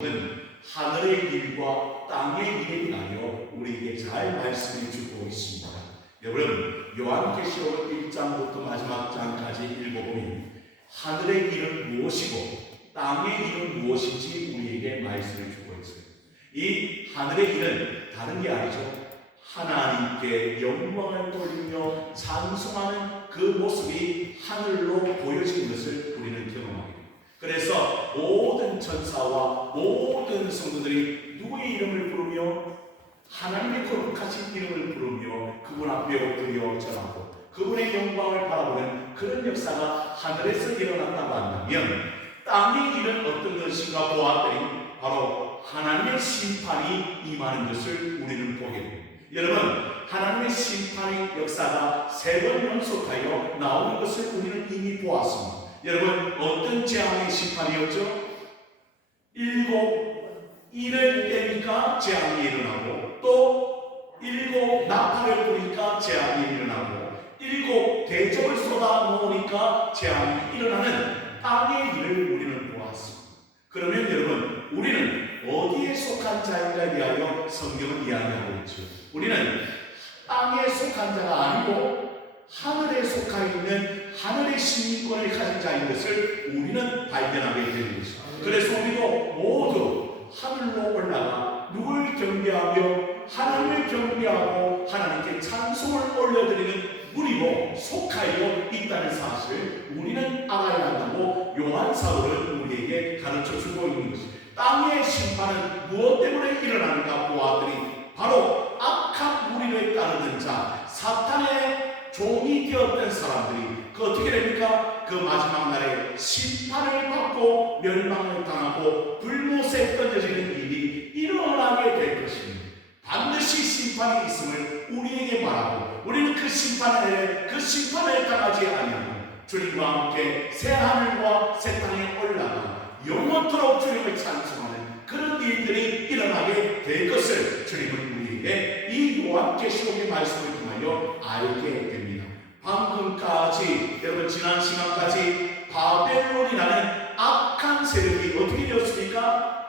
하늘의 일과 땅의 일에 대하여 우리에게 잘 말씀해 주고 있습니다. 여러분, 요한계시록 1장부터 마지막 장까지 읽어보면 하늘의 일은 무엇이고 땅의 일은 무엇인지 우리에게 말씀을 주고 있어요. 이 하늘의 일은 다른 게 아니죠. 하나님께 영광을 돌리며 찬송하는 그 모습이 하늘로 보여지는 것을 우리는 경험하게 됩니다. 그래서 모든 천사와 모든 성도들이 누구의 이름을 부르며 하나님의 거룩하신 이름을 부르며 그분 앞에 엎드려 절하고 그분의 영광을 바라보는 그런 역사가 하늘에서 일어났다고 한다면 땅의 일은 어떤 것인가 보았더니 바로 하나님의 심판이 임하는 것을 우리는 보게 됩니다. 여러분, 하나님의 심판의 역사가 3번 연속하여 나오는 것을 우리는 이미 보았습니다. 여러분, 어떤 재앙의 심판이었죠? 7 일을 때니까 재앙이 일어나고 또 7 나팔을 부니까 재앙이 일어나고 7 대접을 쏟아 놓으니까 재앙이 일어나는 땅의 일을 우리는 보았습니다. 그러면 여러분, 우리는 어디에 속한 자인가에 대하여 성경은 이야기하고 있죠. 우리는 땅에 속한 자가 아니고 하늘에 속하 있는 하늘의 시민권을 가진 자인 것을 우리는 발견하게 되는 것입니다. 그래서 우리도 모두 하늘로 올라가 누굴 경배하며 하나님을 경배하고 하나님께 찬송을 올려드리는 무리로 속하여 있다는 사실을 우리는 알아야 한다고 요한 사도는 우리에게 가르쳐주고 있는 것입니다. 땅의 심판은 무엇 때문에 일어나는가 보았더니 바로 악한 무리를 따르는 자, 사탄의 종이 되었던 사람들이 그 어떻게 됩니까? 그 마지막 날에 심판을 받고 멸망을 당하고 불못에 던져지는 일이 일어나게 될 것입니다. 반드시 심판이 있음을 우리에게 말하고 우리는 그 심판을 당하지 아니하고 주님과 함께 새 하늘과 새 땅에 올라가 영원토록 주님을 찬송하는 그런 일들이 일어나게 될 것을 주님은 우리에게 이 요한계시록의 말씀을 통하여 알게 됩니다. 방금까지 여러분 지난 시간까지 바벨론이라는 악한 세력이 어떻게 되었습니까?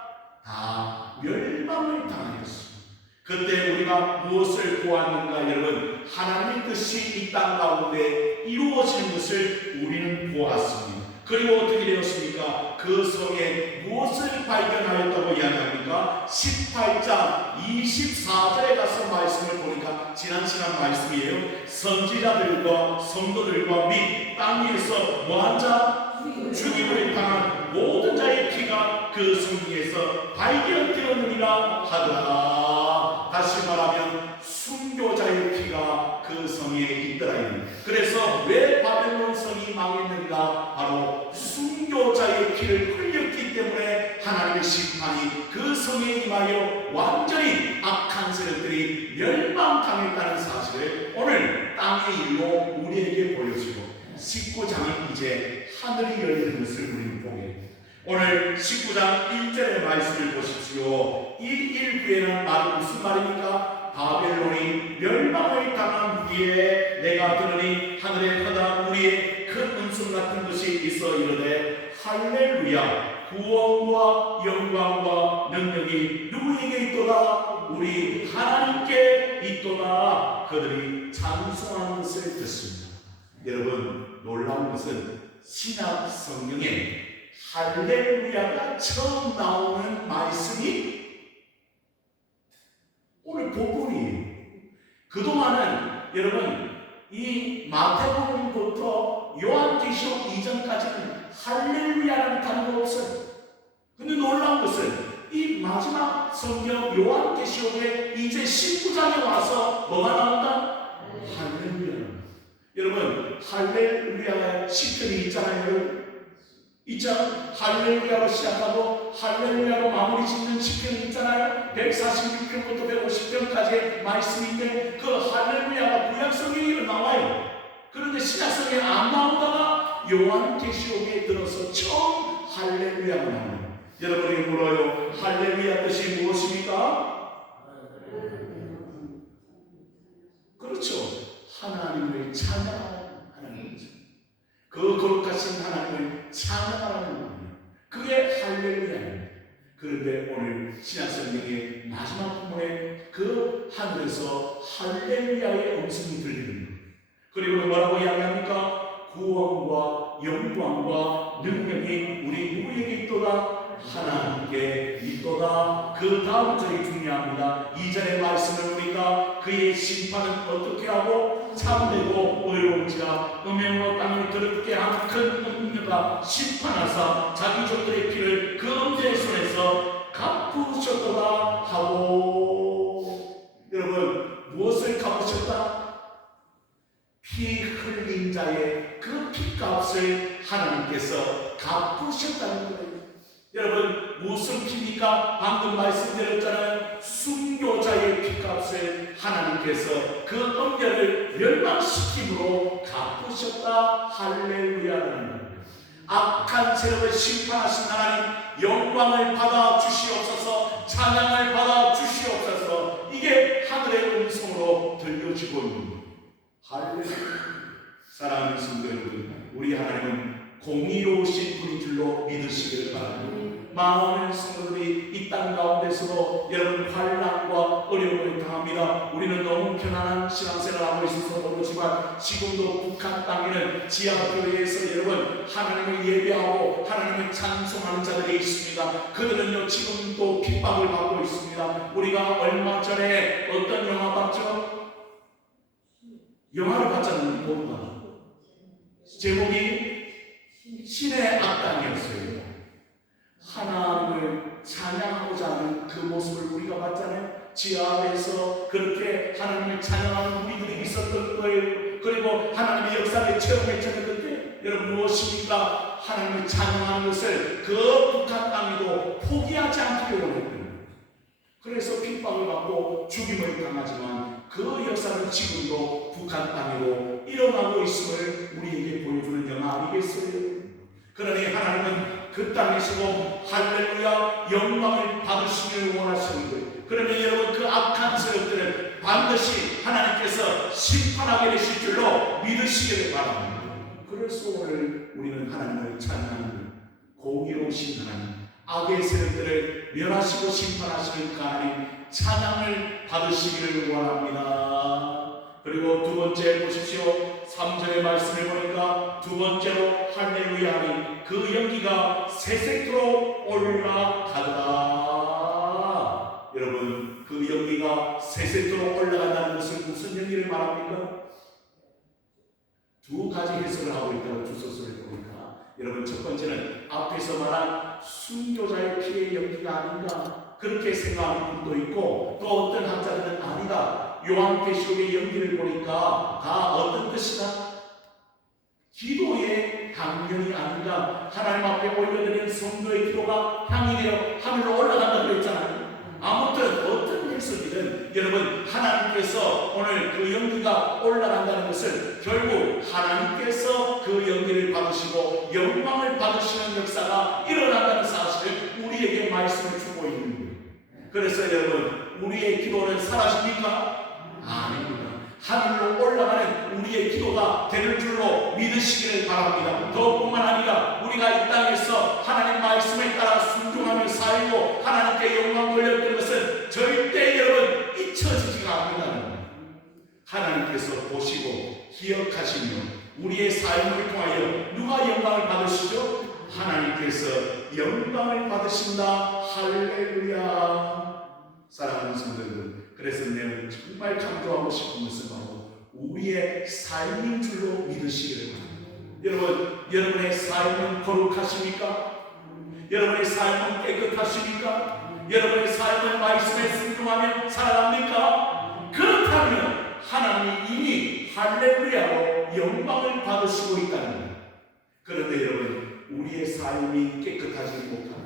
다 멸망을 당하였습니다. 그때 우리가 무엇을 보았는가 여러분? 하나님의 뜻이 이 땅 가운데 이루어지는 것을 우리는 보았습니다. 그리고 어떻게 되었습니까? 그 성에 무엇을 발견하였다고 이야기합니까? 18장 24절에 가서 말씀을 보니까 지난 시간 말씀이에요. 선지자들과 성도들과 및 땅 위에서 뭐한 자? 죽임을 당한 모든 자의 피가 그 성중에서 발견되었느니라 하더라. 다시 말하면 순교자의 피가 그 성에 있더라. 그래서 왜 바벨론 성이 망했는가? 바로 순교자의 피를 흘렸기 때문에 하나님의 심판이 그 성에 임하여 완전히 악한 세력들이 멸망당했다는 사실을 오늘 땅의 일로 우리에게 보여주고 19장은 이제 하늘이 열리는 것을 우리는 보게 됩니다. 오늘 19장 1절의 말씀을 보십시오. 이 일부에는 말은 무슨 말입니까? 바벨론이 멸망을 당한 후에 내가 들으니 하늘에 커다란 무리에 큰 은총 같은 것이 있어 이르되 할렐루야 구원과 영광과 능력이 누구에게 있도다? 우리 하나님께 있도다. 그들이 찬송하는 것을 듣습니다. 여러분, 놀라운 것은 신약 성경에 할렐루야가 처음 나오는 말씀이 오늘 복음이에요. 그동안은 여러분 이 마태복음부터 요한계시록 이전까지는 할렐루야라는 단어가 없어요. 근데 놀라운 것은 이 마지막 성경 요한계시록에 이제 19장에 와서 뭐가 나온다? 할렐루야. 여러분 할렐루야 시편이 있잖아요. 있잖아요. 할렐루야로 시작하고 할렐루야로 마무리 짓는 시편이 있잖아요. 146편부터 150편까지의 말씀인데 그 할렐루야가 구약성경에 나와요. 그런데 신약성경에 안 나오다가 요한계시록에 들어서 처음 할렐루야가 나와요. 여러분이 물어요. 할렐루야 뜻이 무엇입니까? 그렇죠. 하나님을 찬양하는 하나님이죠. 그 거룩하신 하나님을 찬양하는 마음이에요. 그게 할렐루야입니다. 그런데 오늘 신약성경의 마지막 부분에 그 하늘에서 할렐루야의 음성이 들리는 거예요. 그리고 뭐라고 이야기합니까? 구원과 영광과 능력이 우리 누구에게 있도다? 하나님께 있도다. 그 다음 절이 중요합니다. 2절의 말씀을 보니까 그의 심판은 어떻게 하고 참되고 의로운지라 음행으로 땅을 더럽게 한 큰 음녀가 심판하사 자기 종들의 피를 그 음녀의 손에서 갚으셨도다 하고, 여러분 무엇을 갚으셨다? 피 흘린 자의 그 피값을 하나님께서 갚으셨다는 거예요. 여러분 무슨 피입니까? 방금 말씀드렸잖아요. 순교자의 피값을 하나님께서 그 음녀를 멸망시킴으로 갚으셨다. 할렐루야라는 거예요. 악한 세력을 심판하신 하나님, 영광을 받아 주시옵소서, 찬양을 받아 주시옵소서. 이게 하늘의 음성으로 들려지고 있는 거예요. 할렐루야. 사랑하는 성도 여러분, 우리 하나님은 공의로우신 분인 줄로 믿으시기를 바랍니다. 많은 성도들이 이 땅 가운데서도 여러분 환난과 어려움을 당합니다. 우리는 너무 편안한 신앙생활을 하고 있어서 모르지만 지금도 북한 땅에는 지하교회에서 여러분 하나님을 예배하고 하나님을 찬송하는 자들이 있습니다. 그들은요 지금도 핍박을 받고 있습니다. 우리가 얼마 전에 어떤 영화 봤죠? 영화를 봤잖아요. 뭔가 제목이 신의 악당이었어요. 하나님을 찬양하고자 하는 그 모습을 우리가 봤잖아요. 지하에서 그렇게 하나님을 찬양하는 우리들이 있었던 거예요. 그리고 하나님의 역사를 체험했잖아요. 그때 여러분 무엇입니까? 하나님을 찬양하는 것을 그 북한 땅에도 포기하지 않기를 원했거든요. 그래서 핍박을 받고 죽임을 당하지만 그 역사는 지금도 북한 땅으로 일어나고 있음을 우리에게 보여주는 영화 아니겠어요? 그러니 하나님은 그 땅에서도 할렐루야 영광을 받으시기를 원하시는 거예요. 그러면 여러분 그 악한 세력들을 반드시 하나님께서 심판하게 되실 줄로 믿으시기를 바랍니다. 그래서 오늘 우리는 하나님을 찬양하는 공의로우신 하나님, 악의 세력들을 멸하시고 심판하시는 그 하나님 찬양을 받으시기를 원합니다. 그리고 두 번째 보십시오. 3절의 말씀을 보니까 두 번째로 할렐루야니 그 연기가 세세토록 올라가더라. 여러분 그 연기가 세세토록 올라간다는 것은 무슨 연기를 말합니까? 두 가지 해석을 하고 있다고 주소서를 보니까 여러분 첫 번째는 앞에서 말한 순교자의 피의 연기가 아닌가 그렇게 생각하는 분도 있고, 또 어떤 학자들은 아니다, 요한계시록의 연기를 보니까 다 어떤 뜻이다? 기도의 향연이 아닌가. 하나님 앞에 올려드리는 성도의 기도가 향이 되어 하늘로 올라간다고 했잖아요. 아무튼 어떤 해석이든 여러분 하나님께서 오늘 그 연기가 올라간다는 것은 결국 하나님께서 그 연기를 받으시고 영광을 받으시는 역사가 일어난다는 사실을 우리에게 말씀을 주고 있는 거예요. 그래서 여러분 우리의 기도는 사라집니까? 아닙니다. 하늘로 올라가는 우리의 기도가 되는 줄로 믿으시기를 바랍니다. 그것뿐만 아니라 우리가 이 땅에서 하나님 말씀에 따라 순종하며 살고 하나님께 영광 돌렸던 것은 절대 여러분 잊혀지지가 않는다는 거예요. 하나님께서 보시고 기억하시며 우리의 삶을 통하여 누가 영광을 받으시죠? 하나님께서 영광을 받으신다. 할렐루야. 사랑하는 성도들, 그래서 내가 정말 강조하고 싶은 것은 바로 우리의 삶인 줄로 믿으시기를 바랍니다. 여러분, 여러분의 삶은 거룩하십니까? 여러분의 삶은 깨끗하십니까? 여러분의 삶은 말씀에 순종하며 살아갑니까? 그렇다면 하나님이 이미 할렐루야로 영광을 받으시고 있다는 거예요. 그런데 여러분, 우리의 삶이 깨끗하지 못하고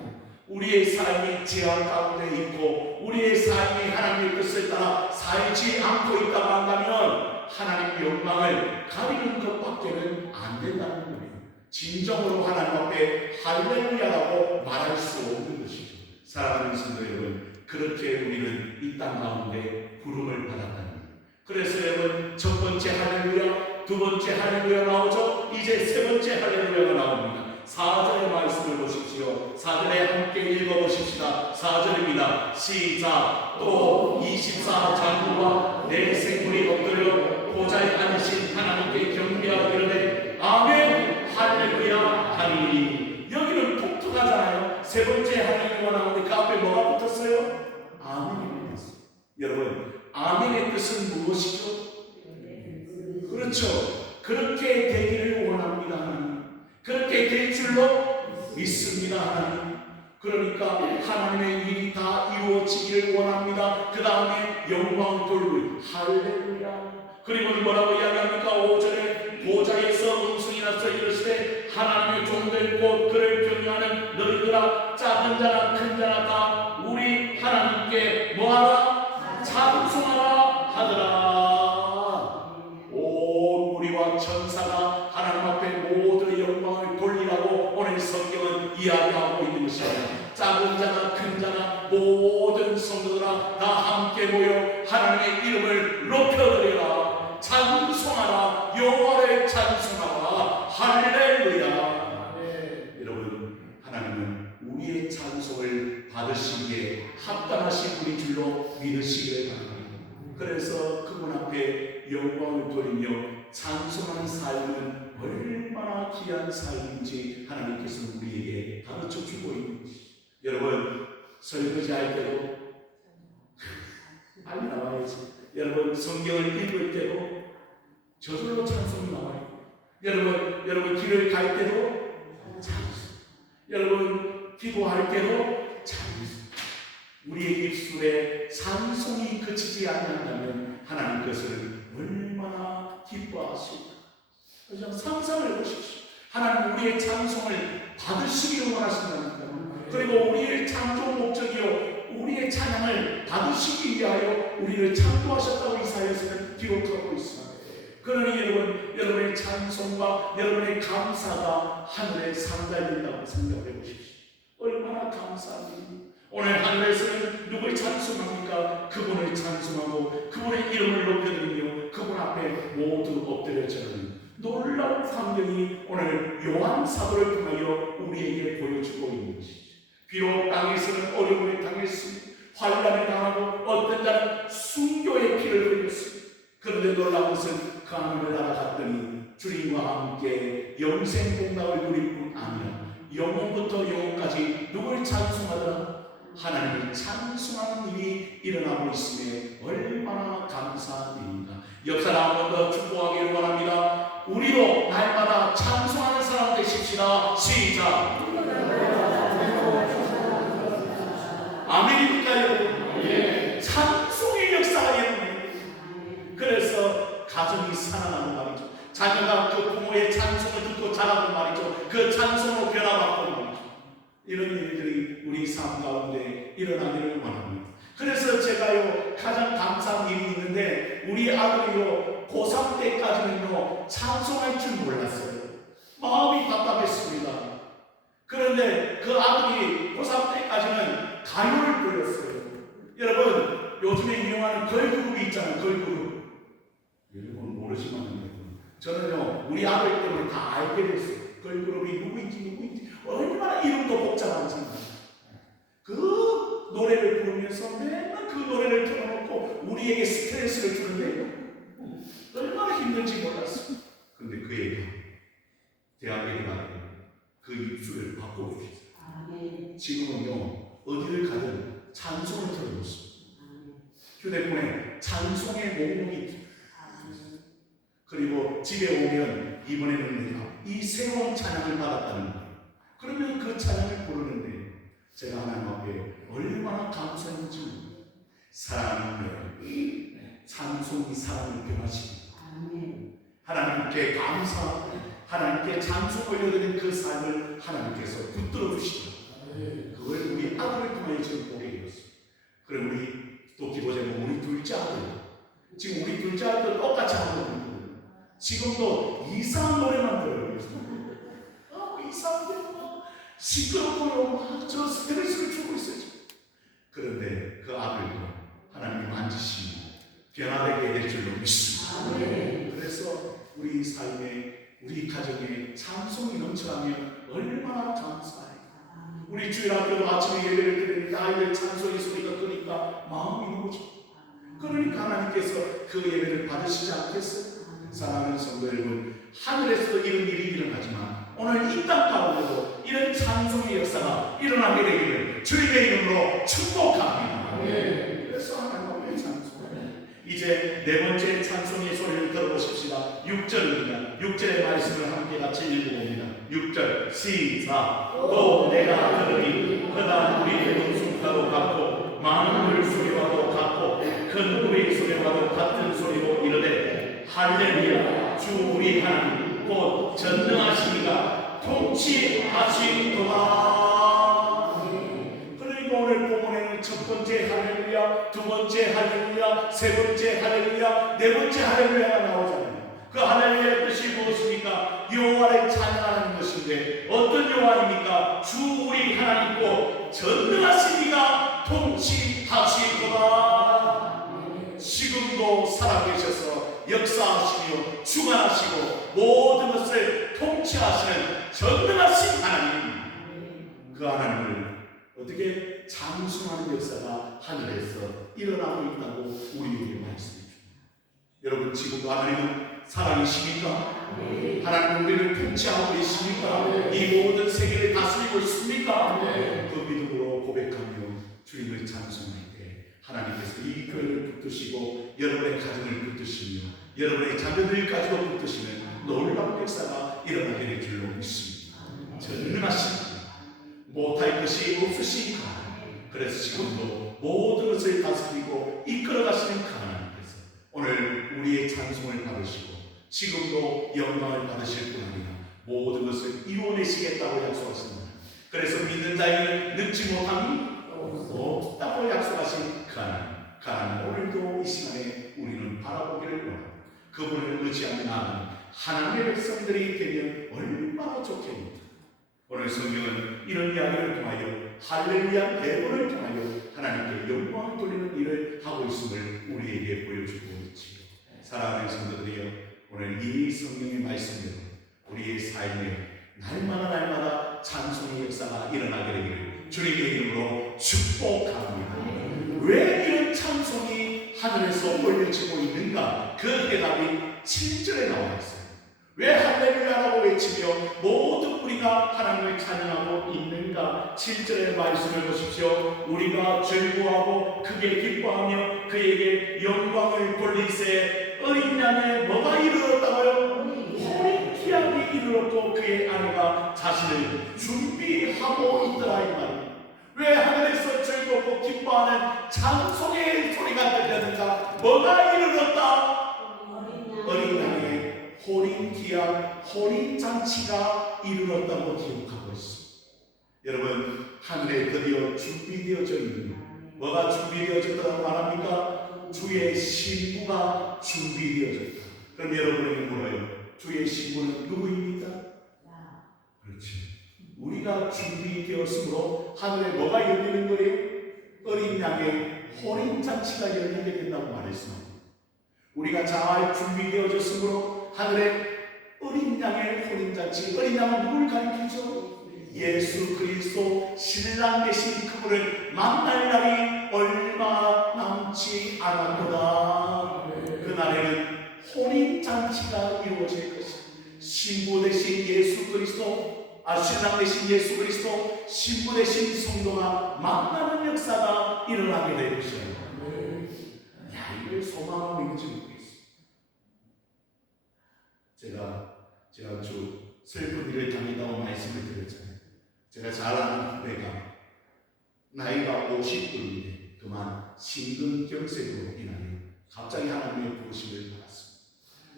우리의 삶이 죄악 가운데 있고 우리의 삶이 하나님의 뜻을 따라 살지 않고 있다고 한다면 하나님의 영광을 가리는 것밖에는 안 된다는 거예요. 진정으로 하나님 앞에 할렐루야라고 말할 수 없는 것이죠. 사랑하는 성도 여러분, 그렇게 우리는 이 땅 가운데 부름을 받았다는 거예요. 그래서 여러분 첫 번째 할렐루야, 두 번째 할렐루야 나오죠. 이제 세 번째 할렐루야가 나옵니다. 4절의 말씀을 보십시오. 4절에 함께 읽어보십시다. 4절입니다. 시작. 또 24장구와 내 생물이 엎드려 보좌에 앉으신 하나님께 경배하고 이르되 아멘 할렐루야 하니. 여기는 독특하잖아요. 세 번째 하나님과 나오는데 그 앞에 뭐가 붙었어요? 아멘이 붙었어요. 여러분, 아멘의 뜻은 무엇이죠? 그렇죠. 그렇게 되기를 원합니다 하나님. 그렇게 될 줄로 믿습니다 하나님. 그러니까 하나님의 일이 다 이루어지기를 원합니다. 그 다음에 영광 돌고 할렐루야. 그리고 뭐라고 이야기합니까? 5절에 보좌에서 음성이 나서 이르시되 하나님의 종들 곧 그를 경외하는 너희들아 작은 자나 큰 자나 다 우리 하나님께 뭐하라? 찬송하라 하더라. 온 무리와 천사가 하나님 앞에 모두 영광을 돌리라고 오늘 성경은 이야기하고 있는 것입니다. 작은 자나 큰 자나 모든 성도들아 다 함께 모여 하나님의 이름을 높여드리라. 찬송하라. 여호와를 찬송하라. 할렐루야. 여러분, 하나님은 우리의 찬송을 받으시기에 합당하신 분인 줄로 믿으시기를 바랍니다. 그래서 그분 앞에 영광을 돌리며 찬송하는 삶은 얼마나 귀한 삶인지 하나님께서 우리에게 가르쳐 주고 있는 것이죠. 여러분, 설거지할 때도 빨리 나와야지. 여러분, 성경을 읽을 때도 저절로 찬송이 나와요. 여러분 길을 갈 때도 찬송. 여러분 기도할 때도 찬송. 우리의 입술에 찬송이 그치지 않는다면 하나님 그것을 얼마나 기뻐하실까. 그냥 상상을 해보십시오. 하나님 우리의 찬송을 받으시기를 원하신다니까. 그리고 우리의 창조 목적이요 우리의 찬양을 받으시기 위하여 우리를 창조하셨다고 이사야서는 기록하고 있습니다. 그러니 여러분의 찬송과 여러분의 감사가 하늘에 상달된다고 생각해 보십시오. 얼마나 감사합니다. 오늘 하늘에서는 누굴 찬송합니까? 그분을 찬송하고 그분의 이름을 높여드리며 그분 앞에 모두 엎드려 절하는 놀라운 광경이 오늘 요한 사도를 통하여 우리에게 보여주고 있는 것이죠. 비록 땅에서는 어려움을 당했습니다. 환난을 당하고 어떤 자는 순교의 피를 흘렸습니다. 그런데 놀라운 것은 그 하늘을 날아갔더니 주님과 함께 영생 복락을 누릴 뿐 아니라 영원부터 영원까지 누굴 찬송하더라? 하나님을 찬송하는 일이 일어나고 있음에 얼마나 감사합니다. 옆 사람 한 번 더 축복하기를 원합니다. 우리도 날마다 찬송하는 사람 되십시다. 시작. 아멘입니까? 예. 찬송의 역사가 일어나요. 그래서 가정이 살아나는 말이죠. 자녀가 그 부모의 찬송을 듣고 자라는 말이죠. 그 찬송으로 변화받고 말이죠. 이런 일들이 우리 삶 가운데 일어나기를 원합니다. 그래서 제가요 가장 감사한 일이 있는데 우리 아들이요 고3 때까지는요 찬송할 줄 몰랐어요. 마음이 답답했습니다. 그런데 그 아들이 고3 때까지는 가요를 불렀어요. 여러분 요즘에 유행하는 걸그룹이 있잖아요. 걸그룹. 여러분 모르시면 저는요 우리 아들 때문에 다 알게 됐어요. 걸그룹이 누구인지 얼마나 이름도 복잡한지 그 노래를 부르면서 맨날 그 노래를 틀어놓고 우리에게 스트레스를 주는데 얼마나 힘든지 몰랐어요. 근데 그 애가 대학에 가면 그 입술을 바꿔주셨어요. 지금은요 어디를 가든 찬송을 틀어놓습니다. 휴대폰에 찬송의 목록이 있죠. 그리고 집에 오면 이번에는 내가 이 새로운 찬양을 받았다는 거예요. 그러면 그 찬양을 부르는데 제가 하나님 앞에 얼마나 감사한지 사랑하는 여러분 찬송이 사랑을 변화시킵니다. 하나님께 감사하고 하나님께 찬송 올려드린 그 삶을 하나님께서 붙들어 주시고 그걸 우리 아들을 통해 지금 보게 되었습니다. 그럼 우리 또 기도 제목 우리 둘째 아들 지금 우리 둘째 아들 똑같이 하거든요. 지금도 이상한 노래만 들어요. 이상하게 시끄럽고요. 저 스트레스를 주고 있어요. 그런데 그 아들도 하나님이 만지시고 변화되게 될 줄로 믿습니다. 그래서 우리 삶에 우리 가정에 찬송이 넘쳐나면 얼마나 우리 주일학교도 아침에 예배를 드리는데 아이들 찬송의 소리가 끄니까 마음이 너무 좋아. 그러니까 하나님께서 그 예배를 받으시지 않겠어요? 사랑하는 성도 여러분, 하늘에서도 이런 일이 일어나지만 오늘 이 땅 가운데도 이런 찬송의 역사가 일어나게 되기를 주님의 이름으로 축복합니다. 그래서 하나님 왜 찬송을 이제 네 번째 찬송의 소리를 들어보십시다. 6절입니다. 6절의 말씀을 함께 같이 읽어봅니다. 6절 시작. 또 내가 들으니 그다음 우리 음성과도 같고 많은 물소리와도 같고 큰 우리 소리와도 같은 소리로 이르되 할렐루야 주 우리 하나님 곧 전능하시니가 통치하시도다. 그러니까 오늘 본문에는 첫 번째 할렐루야, 두 번째 할렐루야, 세 번째 할렐루야, 네 번째 할렐루야가 나오잖아요. 그 할렐루야의 뜻이 무엇입니까? 여호와를 찬양하는 것인데 어떤 여호와입니까? 주 우리 하나님고 전능하신 이가 통치하시도다. 지금도 살아계셔서 역사하시며 주관하시고 모든 것을 통치하시는 전능하신 하나님, 그 하나님을 어떻게 찬송하는 역사가 하늘에서 일어나고 있다고 우리에게 말씀해 줍니다. 여러분, 지금도 하나님은 살아계십니까? 하나님 우리를 통치하고 계십니까? 이 모든 세계를 다스리고 있습니까? 그 믿음으로 고백하며 주님을 찬송할 때 하나님께서 이 교회를 붙드시고 여러분의 가정을 붙드시며 여러분의 자녀들까지도 붙드시는 놀라운 역사가 일어나게 될 줄로 믿습니다. 전능하십니다. 못할 것이 없으시니까. 그래서 지금도 모든 것을 다스리고 이끌어가시는 그 하나님께서 오늘 우리의 찬송을 받으시고 지금도 영광을 받으실 뿐 아니라 모든 것을 이루어내시겠다고 약속하십니다. 그래서 믿는 자에게는 늙지 못함이 없다고 약속하신 그 하나님, 오늘도 이 시간에 우리는 바라보기를 원합니다. 그분을 의지하며 나아가는 하나님의 백성들이 되면 얼마나 좋겠습니까? 오늘 성경은 이런 이야기를 통하여 할렐루야 예언을 통하여 하나님께 영광을 돌리는 일을 하고 있음을 우리에게 보여주고 있지요. 사랑하는 성도들이여, 오늘 이 성경의 말씀대로 우리의 삶에 날마다 찬송의 역사가 일어나게 되기를 주님의 이름으로 축복합니다. 왜 이런 찬송이 하늘에서 올려지고 있는가? 그 대답이 7절에 나와 있어요. 왜 할렐루야라고 외치며 모든 우리가 하나님을 찬양하고 있는가? 7절의 말씀을 보십시오. 우리가 즐거워하고 크게 기뻐하며 그에게 영광을 돌리세. 어린 양에 뭐가 이르렀다고요? 호린 기약이 이르렀고 그의 아내가 자신을 준비하고 있더라 이 말입니다. 왜 하늘에서 즐겁고 기뻐하는 찬송의 소리가 들렸는가? 뭐가 이르렀다? 어린 양의 혼인 기약, 혼인 잔치가 이르렀다고 기록하고 있습니다. 여러분, 하늘에 드디어 준비되어져 있는, 뭐가 준비되어졌다고 말합니까? 주의 신부가 준비되어졌다. 그럼 여러분에게 물어요. 주의 신부는 누구입니까? 그렇지. 우리가 준비되었으므로 하늘에 뭐가 열리는 거예요? 어린 양의 혼인 잔치가 열리게 된다고 말했습니다. 우리가 잘 준비되어졌으므로 하늘에 어린 양의 혼인잔치, 어린 양은 누굴 가리키죠? 예수 그리스도 신랑 되신 그분을 만날 날이 얼마 남지 않았도다. 그날에는 혼인잔치가 이루어질 것입니다. 신부 되신 예수 그리스도, 신랑 되신 예수 그리스도, 신부 되신 성도가 만나는 역사가 일어나게 될 것이에요. 이걸 소망하고 있는지 모르겠어요. 제가 아주 슬픈 일을 당했다고 말씀을 드렸잖아요. 제가 잘 아는 후배가 나이가 50대인데 그만 심근경색으로 인하여 갑자기 하나님의 부르심을 받았습니다.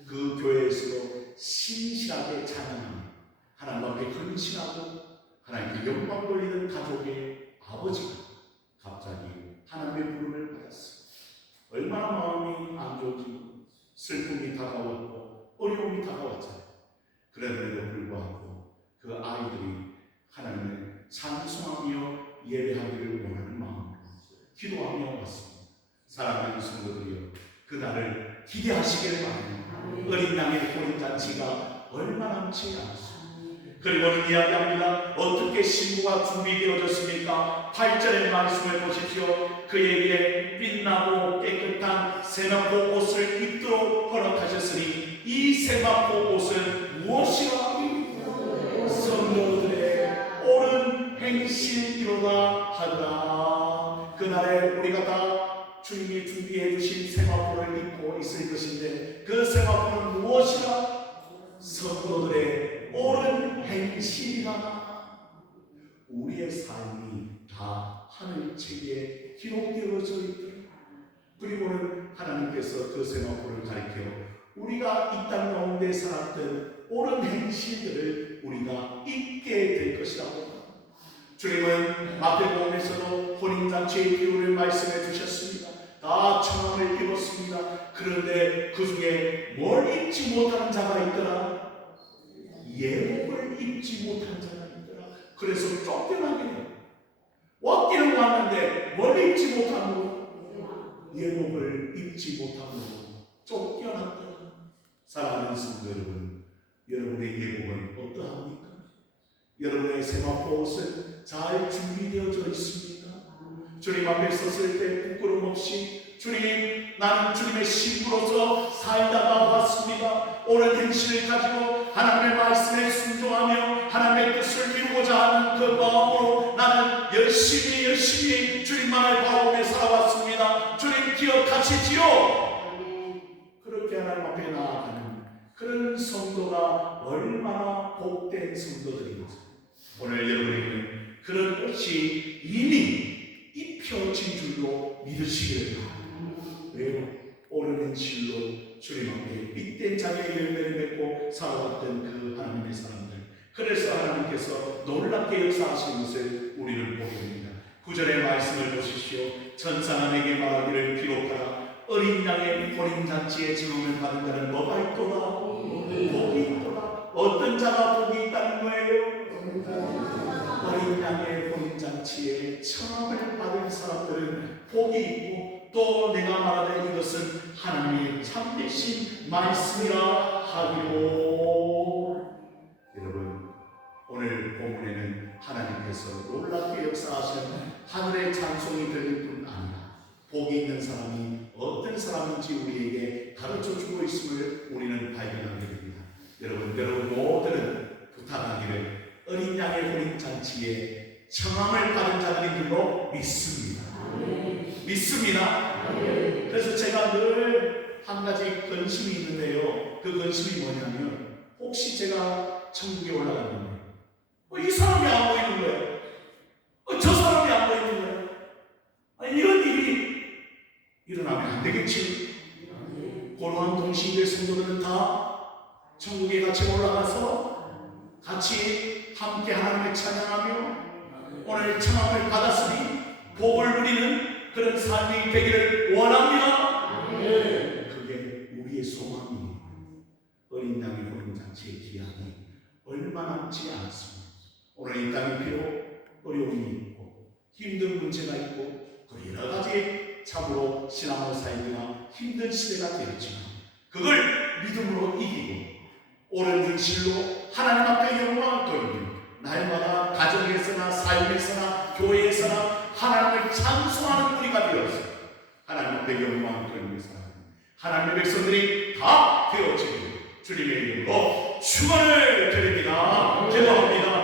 그 교회에서도 신실하게 찬양하며 하나님 앞에 헌신하고 하나님께 영광 돌리는 가족의 아버지가 갑자기 하나님의 부름을 받았습니다. 얼마나 마음이 안 좋은지, 슬픔이 다가왔고 어려움이 다가왔잖아요. 그럼에도 불구하고 그 아이들이 하나님을 찬송하며 예배하기를 원하는 마음으로 기도하며 왔습니다. 사랑하는 성도들이여, 그날을 기대하시기를 바랍니다. 어린 양의 혼인잔치가 얼마 남지 않았습니다. 그리고는 이야기합니다. 어떻게 신부가 준비되어졌습니까? 8절의 말씀을 보십시오. 그에게 빛나고 깨끗한 세마포 옷을 입도록 허락하셨으니 이 세마포 옷은 무엇이라? 성도들의 옳은 행실이로다 하더라. 그날에 우리가 다 주님이 준비해 주신 세마포를 입고 있을 것인데 그 세마포는 무엇이라? 성도들의 옳은 행실이라. 우리의 삶이 다 하늘책에 기록되어져 있더라. 그리고는 하나님께서 그 세마포를 가리켜 우리가 이 땅 가운데 살았던 옳은 행실들을 우리가 잊게 될 것이라고. 주님은 마태복음에서도 혼인잔치의 비유를 말씀해 주셨습니다. 다 청함을 입었습니다. 그런데 그 중에 뭘 입지 못하는 자가 있더라? 예복을 입지 못한 자가 있더라. 그래서 쫓겨나게 돼요. 왔기는 왔는데 뭘 입지 못하고 예복을 입지 못하고 쫓겨났더라. 사랑하는 성도 여러분, 여러분의 예복은 어떠합니까? 여러분의 세마포 옷은 잘 준비되어져 있습니까? 주님 앞에 섰을 때 부끄럼 없이 주님, 나는 주님의 신부로서 살다가 왔습니다. 옳은 행실을 가지고 하나님의 말씀에 순종하며 하나님의 뜻을 이루고자 하는 그 마음으로 나는 열심히 주님만을 바라보며 살아왔습니다. 주님 기억하시지요? 그렇게 하나님 앞에 나아가는 그런 성도가 얼마나 복된 성도들인지 오늘 여러분에게 그런 옷이 이미 입혀진 줄로 믿으시기를 바랍니다. 왜요? 옳은 행실로 주님 앞에 믿된 자기의 열매를 맺고 살아왔던 그 하나님의 사람들, 그래서 하나님께서 놀랍게 역사하신 것을 우리는 보게 됩니다. 9절의 말씀을 보십시오. 천사남에게 말하기를 기록하라. 어린 양의 혼인잔치에 증언을 받은 자는 뭐가 있도다? 복이 있도다. 어떤 자가 복이 있다는 거예요? 어린 양의 혼인잔치에 청함을 받은 사람들은 복이 있고, 또 내가 말하는 이것은 하나님의 참되신 말씀이라 하기로. 여러분, 오늘 본문에는 하나님께서 놀랍게 역사하시는 하늘의 찬송이 들릴 뿐 아니라 복이 있는 사람이 어떤 사람인지 우리에게 가르쳐주고 있음을 우리는 발견하게 됩니다. 여러분 모두는 부탁하기를 어린 양의 혼인잔치에 청함을 받은 자들인 줄로 믿습니다. 믿습니다. 그래서 제가 늘 한 가지 근심이 있는데요. 그 근심이 뭐냐면 혹시 제가 천국에 올라가는 거예요. 이 사람이 안 보이는 거예요. 저 사람이 안 보이는 거예요. 이런 일이 일어나면 안 되겠지. 고로한 동시대 성도들은 다 천국에 같이 올라가서 같이 함께 하나님을 찬양하며 오늘 청함을 받았으니 복을 누리는 그런 삶이 되기를 원합니다. 그게 우리의 소망이에요. 어린 양의 혼인잔치의 기한이 얼마 남지 않습니다. 오늘 이 땅에 비록 어려움이 있고 힘든 문제가 있고 또 여러 가지 참으로 신앙을 살기나 힘든 시대가 되었지만 그걸 믿음으로 이기고 옳은 행실로 하나님 앞에 영광을 돌리며 날마다 가정에서나 삶에서나 교회에서나 하나님을 찬송하는 우리가 되어서 하나님 앞에 영광을 돌리며 살아가는 하나님의 백성들이 다 되어지기를 주님의 이름으로 축원을 드립니다. 기도합니다.